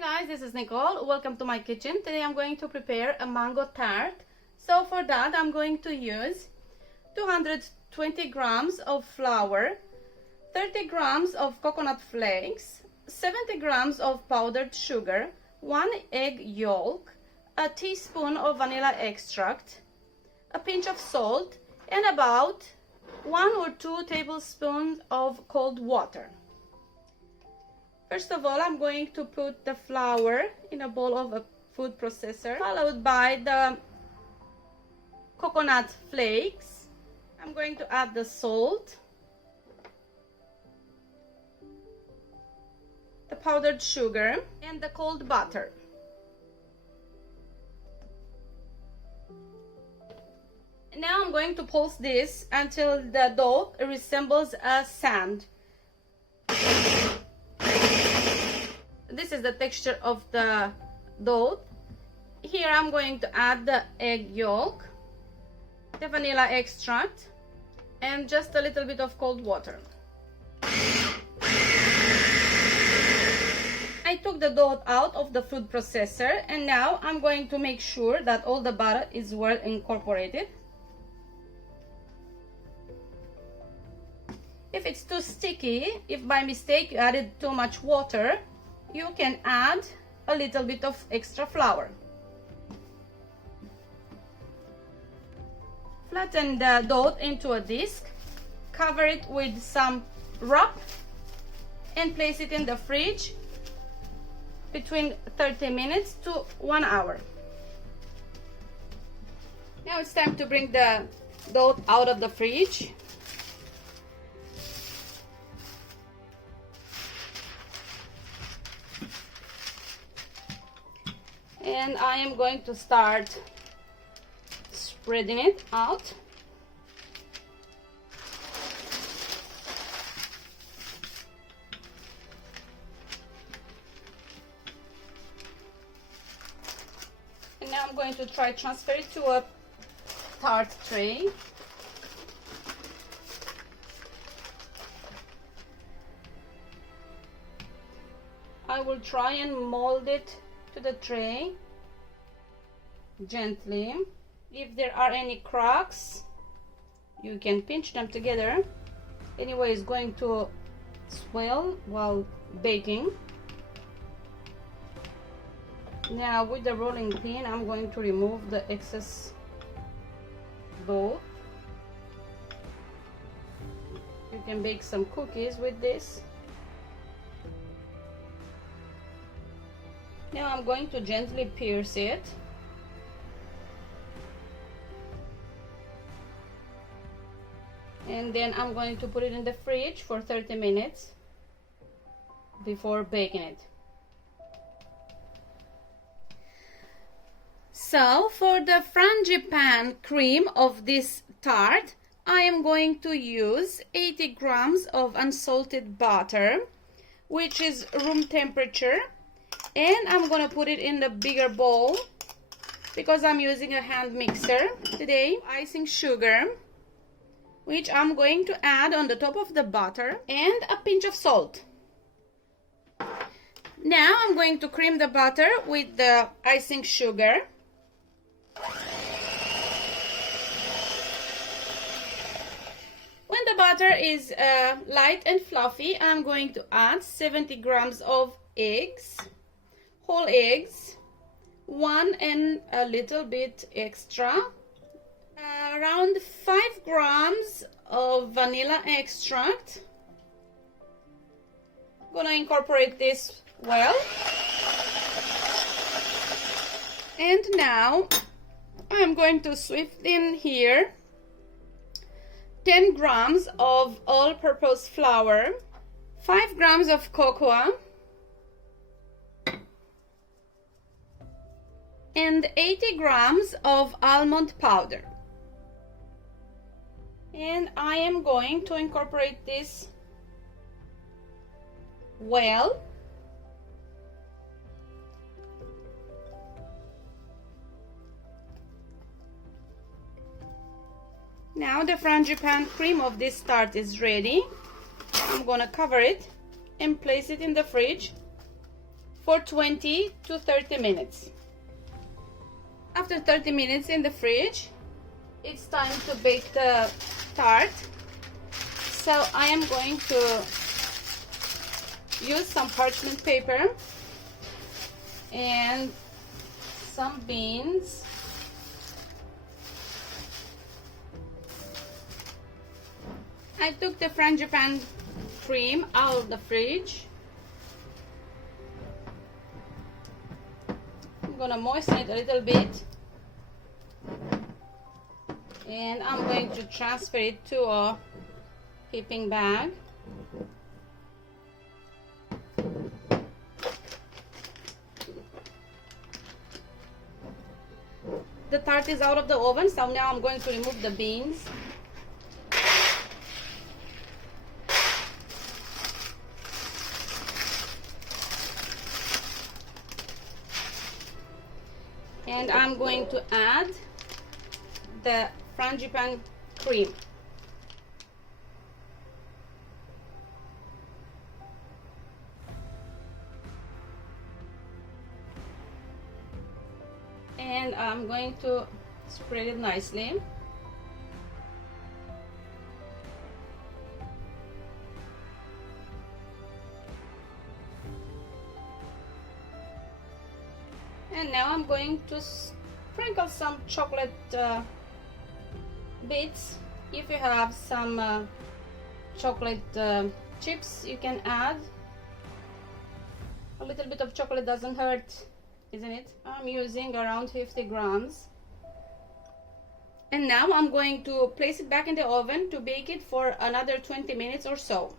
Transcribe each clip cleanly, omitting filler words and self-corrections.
Hi guys, this is Nicole. Welcome to my kitchen. Today I'm going to prepare a mango tart. So for that I'm going to use 220 grams of flour, 30 grams of coconut flakes, 70 grams of powdered sugar, 1 egg yolk, a teaspoon of vanilla extract, a pinch of salt, and about 1 or 2 tablespoons of cold water. First of all, I'm going to put the flour in a bowl of a food processor, followed by the coconut flakes. I'm going to add the salt, the powdered sugar, and the cold butter. And now I'm going to pulse this until the dough resembles a sand. This is the texture of the dough. Here I'm going to add the egg yolk, the vanilla extract, and just a little bit of cold water. I took the dough out of the food processor, and now I'm going to make sure that all the batter is well incorporated. If it's too sticky, if by mistake you added too much water, you can add a little bit of extra flour. Flatten the dough into a disc, cover it with some wrap, and place it in the fridge between 30 minutes to 1 hour. Now it's time to bring the dough out of the fridge. And I am going to start spreading it out. And now I'm going to try transfer it to a tart tray. I will try and mold it to the tray gently. If there are any cracks, you can pinch them together. Anyway, it's going to swell while baking. Now with the rolling pin, I'm going to remove the excess dough. You can bake some cookies with this. Now I'm going to gently pierce it. And then I'm going to put it in the fridge for 30 minutes before baking it. So for the Frangipane cream of this tart, I am going to use 80 grams of unsalted butter, which is room temperature. And I'm gonna put it in the bigger bowl because I'm using a hand mixer today. Icing sugar, which I'm going to add on the top of the butter, and a pinch of salt. Now I'm going to cream the butter with the icing sugar. When the butter is light and fluffy, I'm going to add 70 grams of eggs. Whole eggs, 1 and a little bit extra, around 5 grams of vanilla extract. I'm gonna incorporate this well. And now I'm going to swift in here 10 grams of all-purpose flour, 5 grams of cocoa, and 80 grams of almond powder. And I am going to incorporate this well. Now the Frangipane cream of this tart is ready. I'm gonna cover it and place it in the fridge for 20 to 30 minutes. After 30 minutes in the fridge, it's time to bake the tart. So I am going to use some parchment paper and some beans. I took the Frangipane cream out of the fridge. I'm gonna moisten it a little bit, and I'm going to transfer it to a heaping bag. The tart is out of the oven, so now I'm going to remove the beans. And I'm going to add the Frangipane cream. And I'm going to spread it nicely. And now I'm going to sprinkle some chocolate bits. If you have some chocolate chips, you can add. A little bit of chocolate doesn't hurt, isn't it? I'm using around 50 grams. And now I'm going to place it back in the oven to bake it for another 20 minutes or so.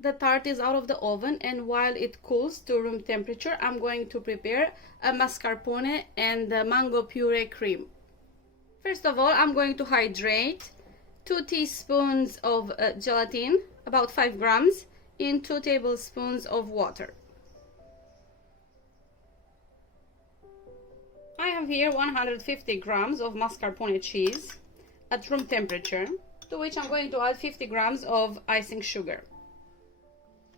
The tart is out of the oven, and while it cools to room temperature, I'm going to prepare a mascarpone and the mango puree cream. First of all, I'm going to hydrate 2 teaspoons of gelatin, about 5 grams, in 2 tablespoons of water. I have here 150 grams of mascarpone cheese at room temperature, to which I'm going to add 50 grams of icing sugar.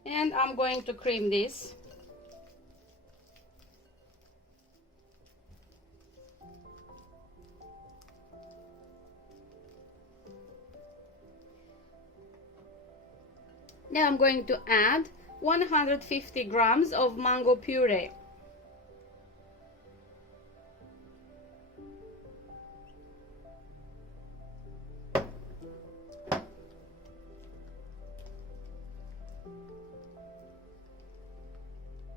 And I'm going to cream this. Now I'm going to add 150 grams of mango puree.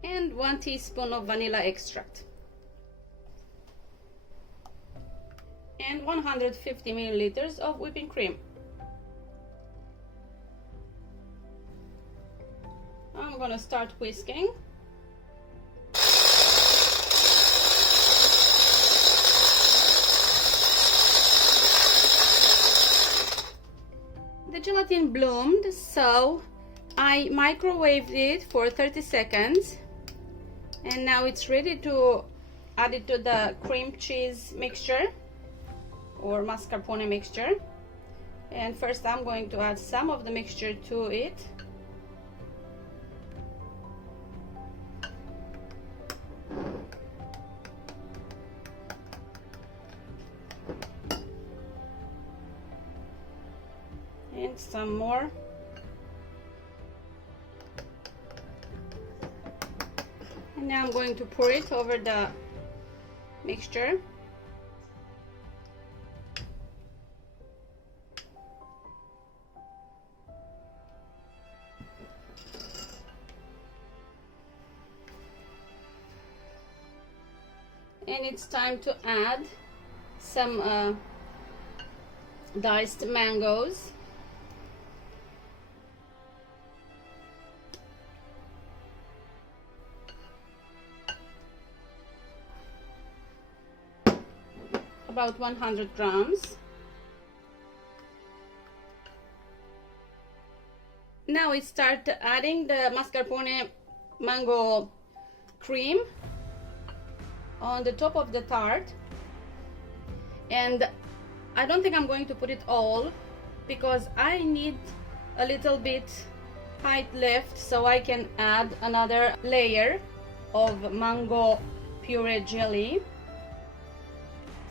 And 1 teaspoon of vanilla extract. And 150 milliliters of whipping cream. I'm going to start whisking. The gelatin bloomed, so I microwaved it for 30 seconds. And now it's ready to add it to the cream cheese mixture or mascarpone mixture. And first I'm going to add some of the mixture to it. And some more. And now I'm going to pour it over the mixture. And it's time to add some diced mangoes. About 100 grams. Now we start adding the mascarpone mango cream on the top of the tart, and I don't think I'm going to put it all because I need a little bit height left, so I can add another layer of mango puree jelly.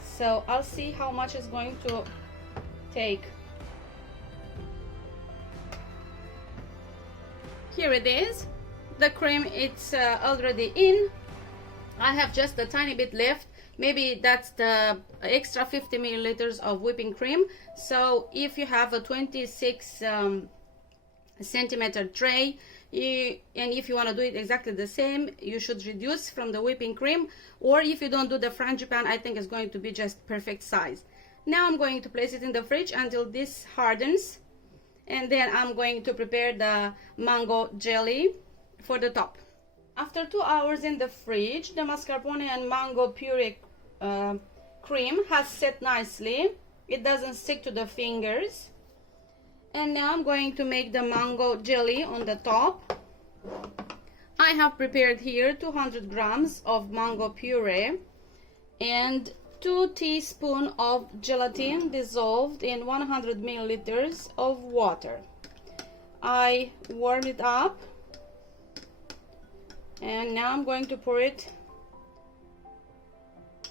So I'll see how much it's going to take. Here it is. The cream, it's already in. I have just a tiny bit left. Maybe that's the extra 50 milliliters of whipping cream. So if you have a 26 centimeter tray, and if you want to do it exactly the same, you should reduce from the whipping cream, or if you don't do the frangipane, I think it's going to be just perfect size. Now I'm going to place it in the fridge until this hardens, and then I'm going to prepare the mango jelly for the top. After 2 hours in the fridge, the mascarpone and mango puree cream has set nicely. It doesn't stick to the fingers. And now I'm going to make the mango jelly on the top. I have prepared here 200 grams of mango puree and 2 teaspoons of gelatin dissolved in 100 milliliters of water. I warmed it up, and now I'm going to pour it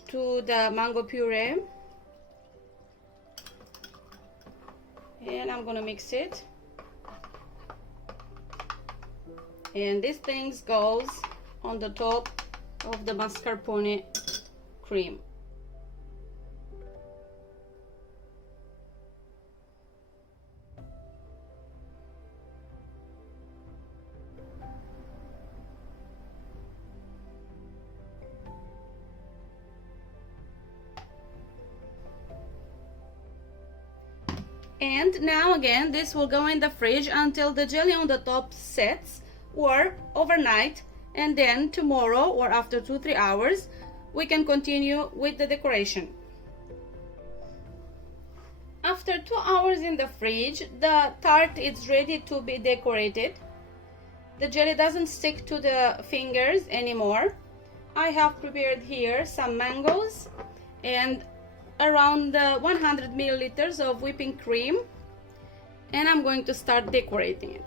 to the mango puree, and I'm gonna mix it. And this thing goes on the top of the mascarpone cream. And now again, this will go in the fridge until the jelly on the top sets, or overnight, and then tomorrow or after 2-3 hours we can continue with the decoration. After 2 hours in the fridge, the tart is ready to be decorated. The jelly doesn't stick to the fingers anymore. I have prepared here some mangoes and around 100 milliliters of whipping cream, and I'm going to start decorating it.